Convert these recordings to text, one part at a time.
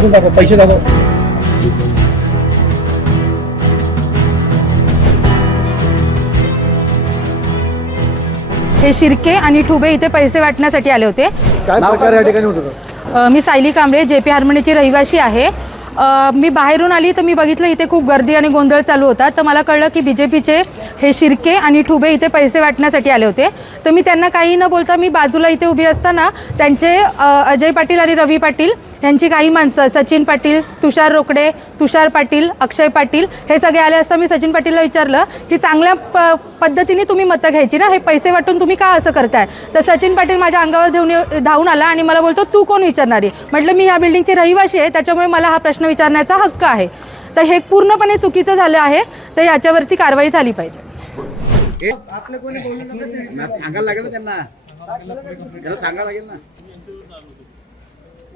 अजून दाखव पैसे दाखव हे शिर्के आणि ठुबे इथे पैसे वाटण्यासाठी आले होते. काय नाव प्रकार काय या ठिकाणी होत होतं अ, मी सायली कांबळे जे पी हार्मनीची रहिवासी आहे. अ, मी बाहेरून आली तर मी बघितलं इथे खूप गर्दी आणि गोंधळ चालू होता. तर मला कळलं की बी जे पीचे हे शिर्के आणि ठुबे इथे पैसे वाटण्यासाठी आले होते. तर मी त्यांना काही न बोलता मी बाजूला इथे उभी असताना त्यांचे अ, अजय पाटील आणि रवी पाटील यांची काही माणसं सचिन पाटील तुषार रोकडे तुषार पाटील अक्षय पाटील हे सगळे आले असता मी सचिन पाटीलला विचारलं की चांगल्या प पद्धतीने तुम्ही मतं घ्यायची ना? हे पैसे वाटून तुम्ही का असं करताय? तर सचिन पाटील माझ्या अंगावर धावून येऊ- धावून आला आणि मला बोलतो तू कोण विचारणारी? म्हटलं मी ह्या बिल्डिंगची रहिवाशी आहे त्याच्यामुळे मला हा प्रश्न विचारण्याचा हक्क आहे. तर हे पूर्णपणे चुकीचं झालं आहे तर याच्यावरती कारवाई झाली पाहिजे. सांगायला लागेल ना त्यांना सांगायला लागेल ना.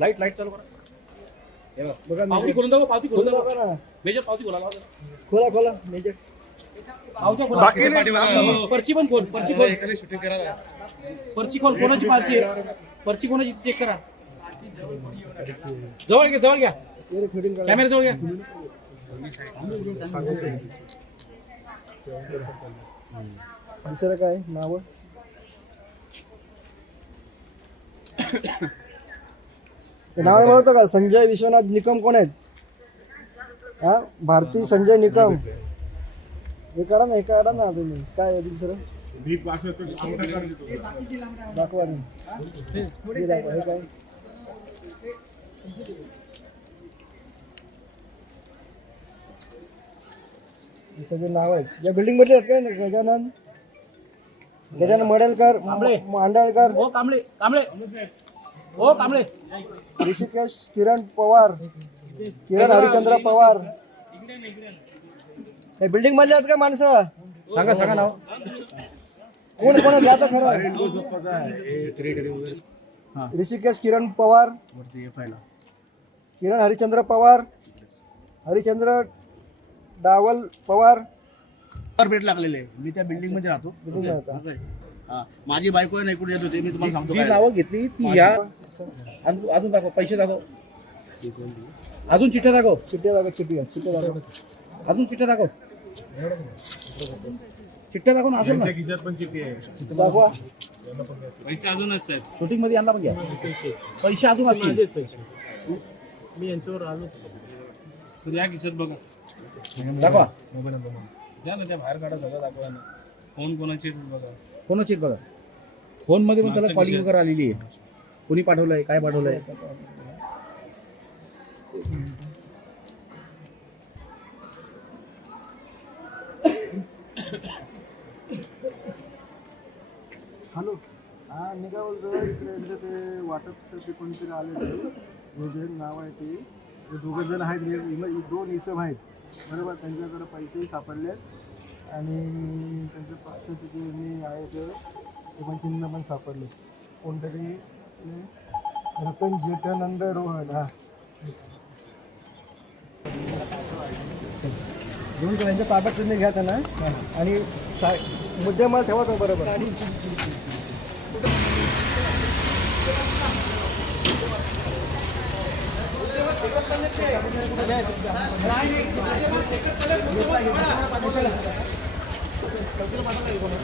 लाईट लाईट चालू करा. हे बघा. बघा पावती खोलून दाखव पावती खोलून खोला दाखव. बघा. मेजर पावती खोला लावा जरा. खोला खोला मेजर. पावत्या खोला. पर्ची पण खोल पर्ची खोल. पर्ची खोल कोणाची पर्ची आहे? पर्ची कोणाची चेक करा. जवळ घ्या जवळ घ्या. कॅमेरा जवळ घ्या. दुसरं काय? नाव? नाव ओळखतं का? संजय विश्वनाथ निकम कोण आहेत? हा? भारती संजय निकम. हे काढा ना हे काढा ना तुम्ही. काय दुसरं? दाखवा काय? हे सगळे नाव आहेत. या बिल्डिंगमध्ये आहेत काय ना गजानन? गजानन मडेलकर. मांडळकर. हो कांबळे कांबळे. हो कांबळे. ऋषिकेश किरण पवार किरण हरिचंद्र पवार. हे बिल्डिंग मधले आहेत का माणसं? सांगा सांगा नाव. कोण कोण घ्यायचं खरं? ऋषिकेश किरण पवार. किरण हरिचंद्र पवार. हरिचंद्र डावल पवार. भेट लागलेले. मी त्या बिल्डिंगमध्ये राहतो. माझी बायको आहे ना इकडे येत होते. मी तुम्हाला सांगतो जी काय. नावं घेतली ती या अजून अजून दाखव पैसे दाखव. अजून चिठ्ठ्या दाखव. चिठ्ठी दाखव चिठ्ठी चिठ्ठी दाखव. अजून चिठ्ठ्या दाखव. चिठ्ठ्या दाखव ना असेल ना. दाखवा. पैसे अजूनच साहेब शूटिंगमध्ये यांना पण घ्या. पैसे. अजून असतील. मी यांच्यावर आलो. तर या किशोर बघा. दाखवा. द्या ना त्या बाहेर काढा सगळं दाखवा ना. फोन कोणाचे बघा. कोणाची बघा. फोनमध्ये पण त्याला कॉलिंग. वगैरे आलेली आहे. कोणी पाठवलंय? काय पाठवलंय? हॅलो. हा मी काय बोलतो इकडे एकदा ते वाटपसाठी कोणतरी आले होते जे नाव आहे ते. ते दोघं जण आहेत. हे इम- दोन इसम आहेत. बरोबर? त्यांच्याकडे पैसेही सापडले आहेत आणि त्यांच्या पक्षाचे जे मी आहे ते. पण चिन्ह पण सापडले. कोणतरी रतन जेठानंद रोहन हा. दोन त्यांच्या ताब्यात तुम्ही घ्या त्यांना. आणि मुद्दे मुद्देमाल ठेवा तो बरोबर. आणि 여기로 가는 거 이거는.